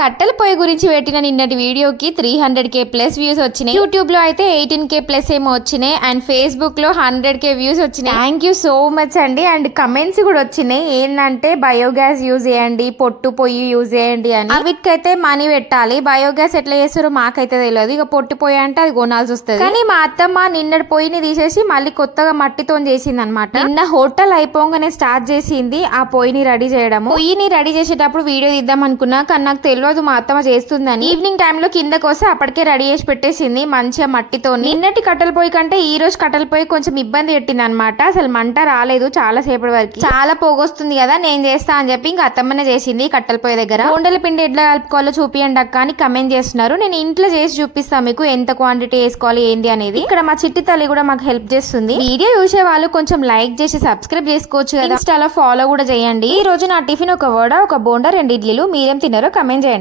కట్టెల పొయ్యి గురించి పెట్టిన నిన్నటి వీడియోకి 300K ప్లస్ వ్యూస్ వచ్చినాయి. యూట్యూబ్ లో అయితే 18K ప్లస్ ఏమో వచ్చినాయి అండ్ ఫేస్బుక్ లో 100K వ్యూస్ వచ్చినాయి. థ్యాంక్ యూ సో మచ్ అండి. అండ్ కమెంట్స్ కూడా వచ్చినాయి, ఏంటంటే బయోగ్యాస్ యూజ్ చేయండి, పొట్టు పొయ్యి యూజ్ చేయండి అని. వీటికైతే మనీ పెట్టాలి. బయోగ్యాస్ ఎట్లా చేస్తారో మాకైతే తెలియదు. ఇక పొట్టు పొయ్యి అంటే అది కొనాల్సి వస్తుంది. కానీ మా అత్తమ్మ నిన్నటి పొయ్యిని తీసేసి మళ్ళీ కొత్తగా మట్టితో చేసింది అనమాట. నిన్న హోటల్ అయిపోగానే స్టార్ట్ చేసింది ఆ పొయ్యిని రెడీ చేయడం. పొయ్యిని రెడీ చేసేటప్పుడు వీడియో తీద్దాం అనుకున్నా, కానీ నాకు తెలియదు మా అత్తమ్మ చేస్తుందని. ఈవినింగ్ టైమ్ లో కిందకి వస్తే అప్పటికే రెడీ చేసి పెట్టేసింది మంచిగా మట్టితో. నిన్నటి కట్టెల పొయ్యి కంటే ఈ రోజు కట్టెల పొయ్యి కొంచెం ఇబ్బంది పెట్టింది అనమాట. అసలు మంట రాలేదు చాలా సేపటి వరకు. చాలా పోగొస్తుంది కదా, నేను చేస్తా అని చెప్పి ఇంకా అత్తమ్మనే చేసింది కట్టెల పొయ్యి దగ్గర. బోండల పిండి ఎట్లా కలుపుకోవాలో చూపియండి అక్క అని కమెంట్ చేస్తున్నారు. నేను ఇంట్లో చేసి చూపిస్తాను మీకు ఎంత క్వాంటిటీ వేసుకోవాలి ఏంది అనేది. ఇక్కడ మా చిట్టి తల్లి కూడా మాకు హెల్ప్ చేస్తుంది. వీడియో చూసే వాళ్ళు కొంచెం లైక్ చేసి సబ్స్క్రైబ్ చేసుకోవచ్చు కదా, ఇన్స్టాలో ఫాలో కూడా చేయండి. ఈ రోజు నా టిఫిన్ ఒక వడ, ఒక బోండా, 2 ఇడ్లీలు. మీరేం తిన్నారో కమెంట్ చేయండి.